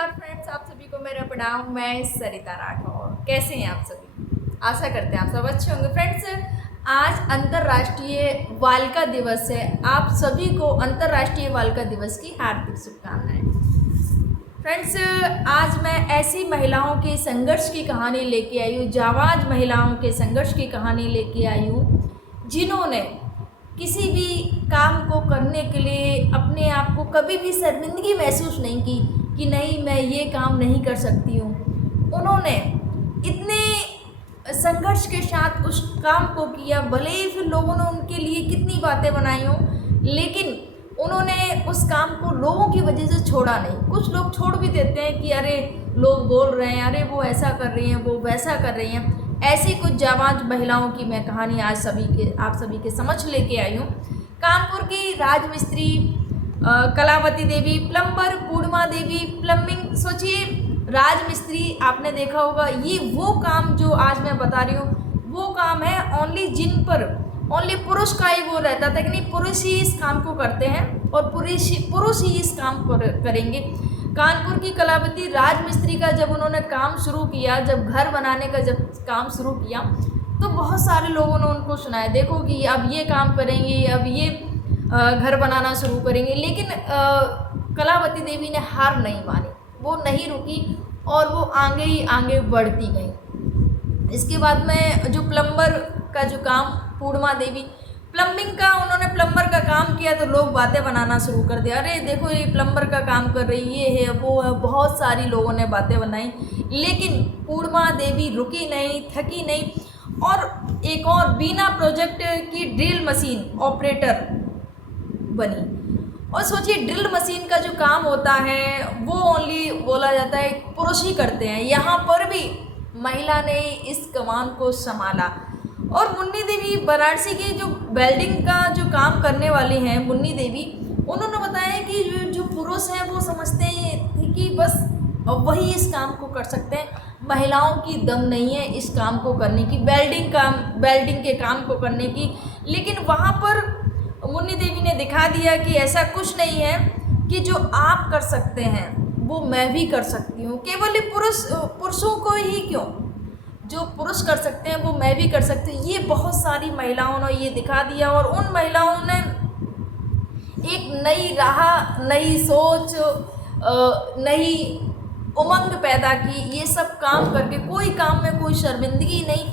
नमस्कार फ्रेंड्स, आप सभी को मेरा प्रणाम। मैं सरिता राठौर। कैसे हैं आप सभी? आशा करते हैं आप सब अच्छे होंगे। फ्रेंड्स, आज अंतर्राष्ट्रीय बालिका दिवस है। आप सभी को अंतर्राष्ट्रीय बालिका दिवस की हार्दिक शुभकामनाएं। फ्रेंड्स, आज मैं ऐसी महिलाओं के संघर्ष की कहानी लेके आई हूँ, जाबाज महिलाओं के संघर्ष की कहानी लेके आई हूँ, जिन्होंने किसी भी काम को करने के लिए अपने आप को कभी भी शर्मिंदगी महसूस नहीं की कि नहीं, मैं ये काम नहीं कर सकती हूँ। उन्होंने इतने संघर्ष के साथ उस काम को किया, भले ही फिर लोगों ने उनके लिए कितनी बातें बनाई हों, लेकिन उन्होंने उस काम को लोगों की वजह से छोड़ा नहीं। कुछ लोग छोड़ भी देते हैं कि अरे लोग बोल रहे हैं, अरे वो ऐसा कर रही हैं, वो वैसा कर रही हैं। ऐसी कुछ जाबाज महिलाओं की मैं कहानी आज आप सभी के समक्ष लेके आई हूँ। कानपुर की राजमिस्त्री कलावती देवी, प्लम्बर पूर्णिमा देवी, प्लम्बिंग। सोचिए, राजमिस्त्री आपने देखा होगा, ये वो काम जो आज मैं बता रही हूँ वो काम है ओनली जिन पर ओनली पुरुष का ही वो रहता था कि नहीं, पुरुष ही इस काम को करते हैं और पुरुष ही इस काम को करेंगे। कानपुर की कलावती राजमिस्त्री का जब उन्होंने काम शुरू किया, जब घर बनाने का जब काम शुरू किया, तो बहुत सारे लोगों ने उनको सुनाया, देखो कि अब ये काम करेंगे, अब ये घर बनाना शुरू करेंगे। लेकिन कलावती देवी ने हार नहीं मानी, वो नहीं रुकी और वो आगे ही आगे बढ़ती गई। इसके बाद में जो प्लम्बर का जो काम, पूर्णिमा देवी प्लम्बिंग का, उन्होंने प्लम्बर का काम किया तो लोग बातें बनाना शुरू कर दिया, अरे देखो ये प्लम्बर का काम कर रही, ये है वो है। बहुत सारी लोगों ने बातें बनाई, लेकिन पूर्णिमा देवी रुकी नहीं, थकी नहीं और एक और बीना प्रोजेक्ट की ड्रिल मशीन ऑपरेटर बनी। और सोचिए, ड्रिल मशीन का जो काम होता है वो ओनली बोला जाता है पुरुष ही करते हैं, यहाँ पर भी महिला ने इस कमान को संभाला। और मुन्नी देवी, वाराणसी की जो वेल्डिंग का जो काम करने वाली हैं मुन्नी देवी, उन्होंने बताया कि जो पुरुष हैं वो समझते हैं कि बस वही इस काम को कर सकते हैं, महिलाओं की दम नहीं है इस काम को करने की, वेल्डिंग के काम को करने की। लेकिन वहाँ पर मुन्नी देवी ने दिखा दिया कि ऐसा कुछ नहीं है, कि जो आप कर सकते हैं वो मैं भी कर सकती हूँ। केवल पुरुषों को ही क्यों, जो पुरुष कर सकते हैं वो मैं भी कर सकती हूँ। ये बहुत सारी महिलाओं ने ये दिखा दिया और उन महिलाओं ने एक नई राह, नई सोच, नई उमंग पैदा की। ये सब काम करके कोई काम में कोई शर्मिंदगी नहीं,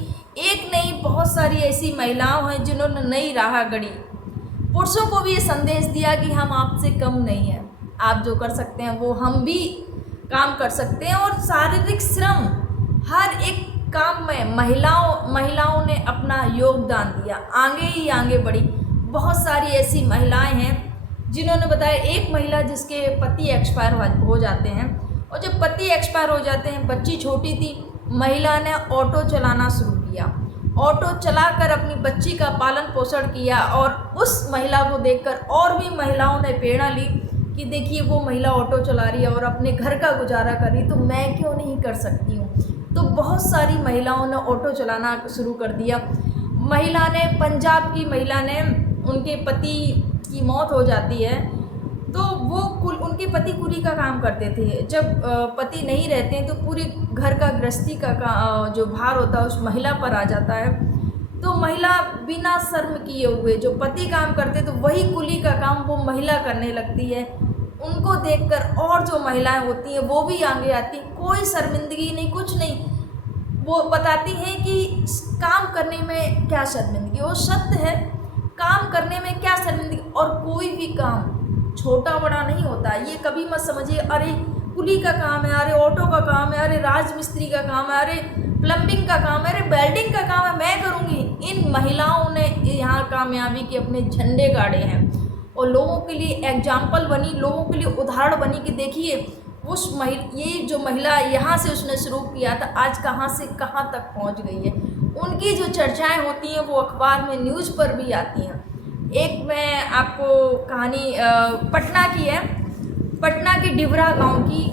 एक नहीं बहुत सारी ऐसी महिलाओं हैं जिन्होंने नई राह गढ़ी। पुरुषों को भी ये संदेश दिया कि हम आपसे कम नहीं हैं, आप जो कर सकते हैं वो हम भी काम कर सकते हैं। और शारीरिक श्रम, हर एक काम में महिलाओं ने अपना योगदान दिया, आगे ही आगे बढ़ी। बहुत सारी ऐसी महिलाएं हैं जिन्होंने बताया, एक महिला जिसके पति एक्सपायर हो जाते हैं, और जब पति एक्सपायर हो जाते हैं, बच्ची छोटी थी, महिला ने ऑटो चलाना शुरू किया, ऑटो चलाकर अपनी बच्ची का पालन पोषण किया। और उस महिला को देखकर और भी महिलाओं ने प्रेरणा ली कि देखिए वो महिला ऑटो चला रही है और अपने घर का गुजारा कर रही, तो मैं क्यों नहीं कर सकती हूँ। तो बहुत सारी महिलाओं ने ऑटो चलाना शुरू कर दिया। महिला ने, पंजाब की महिला ने, उनके पति की मौत हो जाती है तो वो उनके पति कुली का काम करते थे। जब पति नहीं रहते हैं तो पूरे घर का गृहस्थी का जो भार होता है उस महिला पर आ जाता है। तो महिला बिना शर्म किए हुए, जो पति काम करते तो वही कुली का काम वो महिला करने लगती है। उनको देखकर और जो महिलाएं होती हैं वो भी आगे आती, कोई शर्मिंदगी नहीं, कुछ नहीं। वो बताती हैं कि काम करने में क्या शर्मिंदगी, वो सत्य है, काम करने में क्या शर्मिंदगी। और कोई भी काम छोटा बड़ा नहीं होता, ये कभी मत समझिए अरे कुली का काम है, अरे ऑटो का काम है, अरे राजमिस्त्री का काम है, अरे प्लम्बिंग का काम है, अरे वेल्डिंग का काम है, मैं करूँगी। इन महिलाओं ने यहाँ कामयाबी के अपने झंडे गाड़े हैं और लोगों के लिए एग्जाम्पल बनी, लोगों के लिए उदाहरण बनी कि देखिए ये जो महिला यहाँ से उसने शुरू किया था, आज कहाँ से कहाँ तक पहुँच गई है। उनकी जो चर्चाएं होती हैं वो अखबार में, न्यूज़ पर भी आती हैं। एक मैं आपको कहानी पटना की है, पटना के डिबरा गांव की,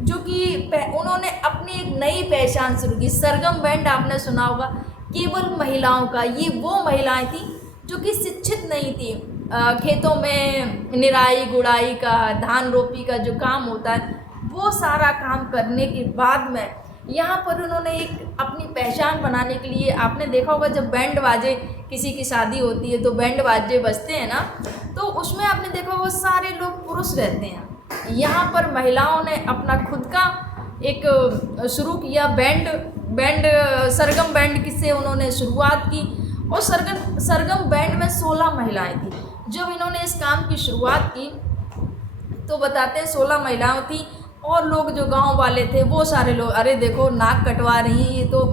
जो कि उन्होंने अपनी एक नई पहचान शुरू की। सरगम बैंड आपने सुना होगा, केवल महिलाओं का। ये वो महिलाएं थी जो कि शिक्षित नहीं थी, खेतों में निराई गुड़ाई का, धान रोपी का जो काम होता है वो सारा काम करने के बाद में यहाँ पर उन्होंने एक अपनी पहचान बनाने के लिए, आपने देखा होगा जब बैंड बाजे किसी की शादी होती है तो बैंड बाजे बजते हैं ना, तो उसमें आपने देखा वो सारे लोग पुरुष रहते हैं। यहाँ पर महिलाओं ने अपना खुद का एक शुरू किया बैंड सरगम बैंड से उन्होंने शुरुआत की, और सरगम बैंड में 16 महिलाएं थी। जब इन्होंने इस काम की शुरुआत की तो बताते हैं 16 महिलाएं थी, और लोग जो गांव वाले थे वो सारे लोग, अरे देखो नाक कटवा रही हैं, ये तो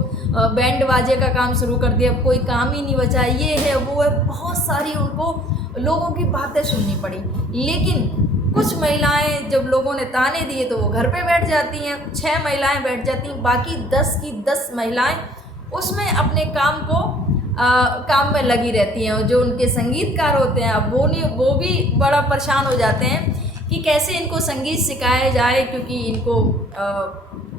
बैंड बाजे का काम शुरू कर दिया, कोई काम ही नहीं बचा, ये है वो है, बहुत सारी उनको लोगों की बातें सुननी पड़ी। लेकिन कुछ महिलाएं जब लोगों ने ताने दिए तो वो घर पे बैठ जाती हैं, 6 महिलाएं बैठ जाती हैं, बाकी 10 की 10 महिलाएं उसमें अपने काम में लगी रहती हैं। जो उनके संगीतकार होते हैं अब वो भी बड़ा परेशान हो जाते हैं कि कैसे इनको संगीत सिखाया जाए, क्योंकि इनको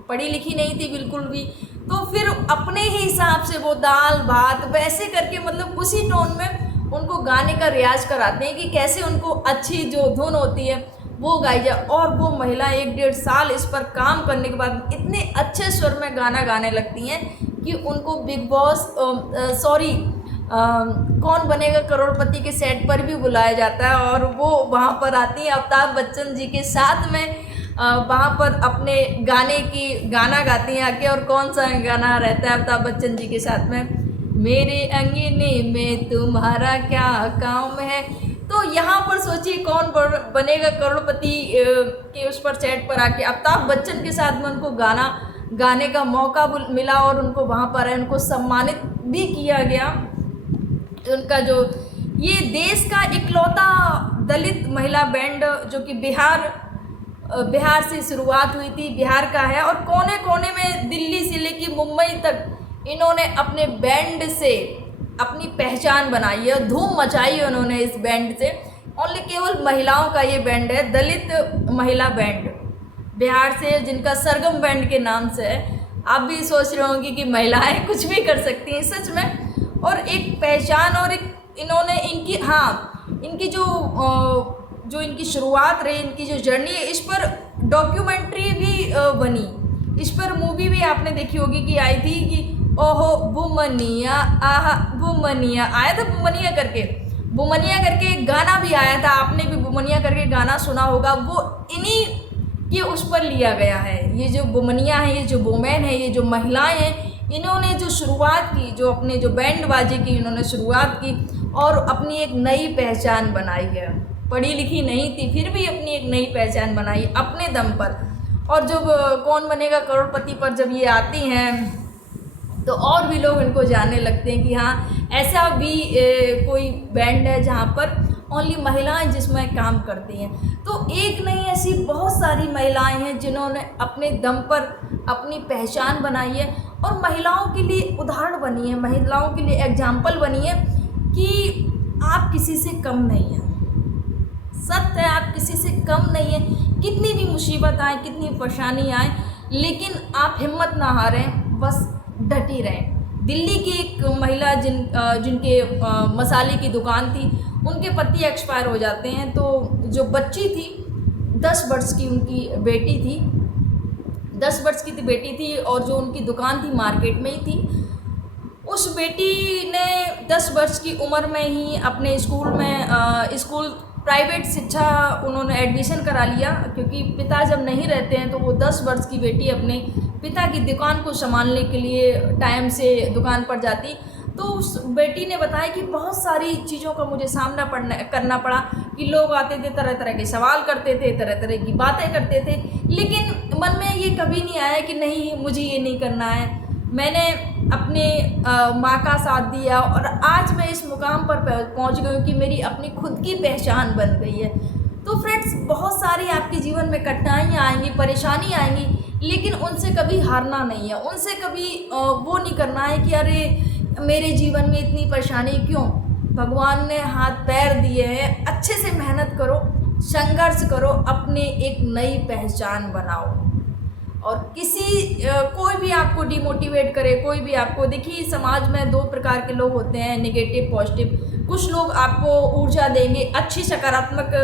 पढ़ी लिखी नहीं थी बिल्कुल भी। तो फिर अपने ही हिसाब से वो दाल भात वैसे करके, मतलब उसी टोन में उनको गाने का रियाज कराते हैं कि कैसे उनको अच्छी जो धुन होती है वो गाई जाए। और वो महिला 1-1.5 साल इस पर काम करने के बाद इतने अच्छे स्वर में गाना गाने लगती हैं कि उनको बिग बॉस कौन बनेगा करोड़पति के सेट पर भी बुलाया जाता है, और वो वहाँ पर आती हैं अमिताभ बच्चन जी के साथ में, वहाँ पर अपने गाना गाती हैं आके। और कौन सा गाना रहता है अमिताभ बच्चन जी के साथ में, मेरे अंगने में तुम्हारा क्या काम है। तो यहाँ पर सोचिए कौन बनेगा करोड़पति के उस पर सेट पर आके अमिताभ बच्चन के साथ में उनको गाने का मौका मिला, और उनको वहाँ पर उनको सम्मानित भी किया गया। उनका जो ये देश का इकलौता दलित महिला बैंड जो कि बिहार से शुरुआत हुई थी, बिहार का है, और कोने कोने में दिल्ली से लेकर मुंबई तक इन्होंने अपने बैंड से अपनी पहचान बनाई है, धूम मचाई है उन्होंने इस बैंड से। ओनली केवल महिलाओं का ये बैंड है, दलित महिला बैंड बिहार से, जिनका सरगम बैंड के नाम से है। आप भी सोच रहे होंगे कि महिलाएं कुछ भी कर सकती हैं, सच में। और एक पहचान, और एक इन्होंने इनकी जो इनकी शुरुआत रही, इनकी जो जर्नी है, इस पर डॉक्यूमेंट्री भी बनी, इस पर मूवी भी आपने देखी होगी कि आई थी कि ओहो बुमनिया आहा बुमनिया, आया था बुमनिया करके एक गाना भी आया था, आपने भी बुमनिया करके गाना सुना होगा, वो इन्हीं के उस पर लिया गया है। ये जो बुमनिया है, ये जो वुमेन है, ये जो महिलाएं हैं, इन्होंने जो शुरुआत की, जो अपने जो बैंड बाजे की इन्होंने शुरुआत की और अपनी एक नई पहचान बनाई है। पढ़ी लिखी नहीं थी फिर भी अपनी एक नई पहचान बनाई अपने दम पर। और जब कौन बनेगा करोड़पति पर जब ये आती हैं तो और भी लोग इनको जानने लगते हैं कि हाँ ऐसा भी कोई बैंड है जहाँ पर ओनली महिलाएं जिसमें काम करती हैं। तो एक नहीं, ऐसी बहुत सारी महिलाएं हैं जिन्होंने अपने दम पर अपनी पहचान बनाई है और महिलाओं के लिए उदाहरण बनी है, महिलाओं के लिए एग्जाम्पल बनी है कि आप किसी से कम नहीं हैं। सत्य है, आप किसी से कम नहीं हैं। कितनी भी मुसीबत आए, कितनी परेशानी आए, लेकिन आप हिम्मत ना हारें, बस डटी रहें। दिल्ली की एक महिला जिनके मसाले की दुकान थी, उनके पति एक्सपायर हो जाते हैं। तो जो बच्ची थी 10 वर्ष की उनकी बेटी थी, 10 वर्ष की बेटी थी और जो उनकी दुकान थी मार्केट में ही थी। उस बेटी ने 10 वर्ष की उम्र में ही अपने स्कूल प्राइवेट शिक्षा उन्होंने एडमिशन करा लिया, क्योंकि पिता जब नहीं रहते हैं तो वो 10 वर्ष की बेटी अपने पिता की दुकान को संभालने के लिए टाइम से दुकान पर जाती। तो उस बेटी ने बताया कि बहुत सारी चीज़ों का मुझे सामना करना पड़ा कि लोग आते थे, तरह तरह के सवाल करते थे, तरह तरह की बातें करते थे, लेकिन मन में ये कभी नहीं आया कि नहीं मुझे ये नहीं करना है। मैंने अपने माँ का साथ दिया और आज मैं इस मुकाम पर पहुँच गई हूँ कि मेरी अपनी खुद की पहचान बन गई है। तो फ्रेंड्स, बहुत सारी आपके जीवन में कठिनाइयाँ आएंगी, परेशानी आएंगी, लेकिन उनसे कभी हारना नहीं है, उनसे कभी वो नहीं करना है कि अरे मेरे जीवन में इतनी परेशानी क्यों। भगवान ने हाथ पैर दिए हैं, अच्छे से मेहनत करो, संघर्ष करो, अपने एक नई पहचान बनाओ। और कोई भी आपको डिमोटिवेट करे, कोई भी आपको, देखिए समाज में 2 प्रकार के लोग होते हैं, नेगेटिव पॉजिटिव। कुछ लोग आपको ऊर्जा देंगे, अच्छी सकारात्मक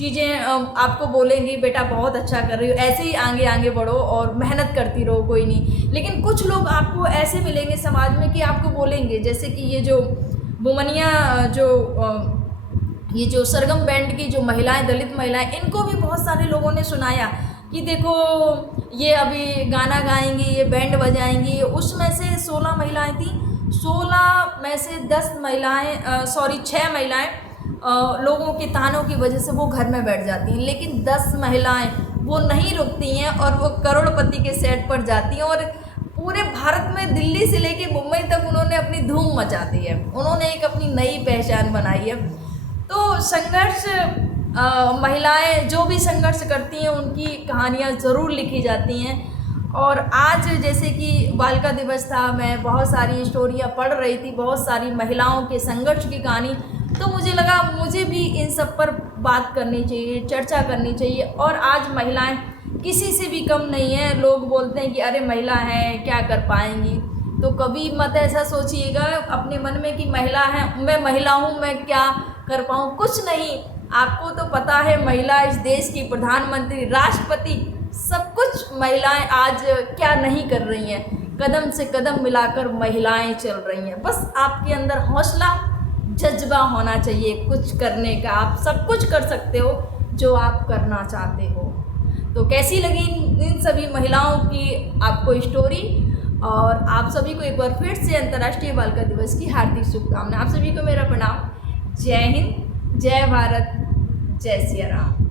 चीज़ें आपको बोलेंगी बेटा बहुत अच्छा कर रही हो, ऐसे ही आगे आगे बढ़ो और मेहनत करती रहो, कोई नहीं। लेकिन कुछ लोग आपको ऐसे मिलेंगे समाज में कि आपको बोलेंगे, जैसे कि ये जो बुमनिया ये जो सरगम बैंड की जो महिलाएं, दलित महिलाएं, इनको भी बहुत सारे लोगों ने सुनाया कि देखो ये अभी गाना गाएंगी, ये बैंड बजाएंगी। उसमें से 16 महिलाएं थी, 16 में से 10 महिलाएं 6 महिलाएं लोगों के तानों की वजह से वो घर में बैठ जाती हैं, लेकिन 10 महिलाएं वो नहीं रुकती हैं और वो करोड़पति के सेट पर जाती हैं और पूरे भारत में दिल्ली से लेके मुंबई तक उन्होंने अपनी धूम मचा दी है। उन्होंने एक अपनी नई पहचान बनाई है। तो संघर्ष, महिलाएं जो भी संघर्ष करती हैं उनकी कहानियाँ ज़रूर लिखी जाती हैं। और आज जैसे कि बालिका दिवस था, मैं बहुत सारी स्टोरियाँ पढ़ रही थी, बहुत सारी महिलाओं के संघर्ष की कहानी, तो मुझे लगा मुझे भी इन सब पर बात करनी चाहिए, चर्चा करनी चाहिए। और आज महिलाएं किसी से भी कम नहीं है। लोग बोलते हैं कि अरे महिला है क्या कर पाएंगी, तो कभी मत ऐसा सोचिएगा अपने मन में कि महिला है, मैं महिला हूँ, मैं क्या कर पाऊँ, कुछ नहीं। आपको तो पता है महिला इस देश की प्रधानमंत्री, राष्ट्रपति, सब कुछ महिलाएं आज क्या नहीं कर रही हैं। कदम से कदम मिलाकर महिलाएं चल रही हैं। बस आपके अंदर हौसला, जज्बा होना चाहिए कुछ करने का। आप सब कुछ कर सकते हो जो आप करना चाहते हो। तो कैसी लगी इन सभी महिलाओं की आपको स्टोरी? और आप सभी को एक बार फिर से अंतर्राष्ट्रीय बालिका दिवस की हार्दिक शुभकामनाएं। आप सभी को मेरा प्रणाम। जय हिंद, जय भारत, जय सिया राम।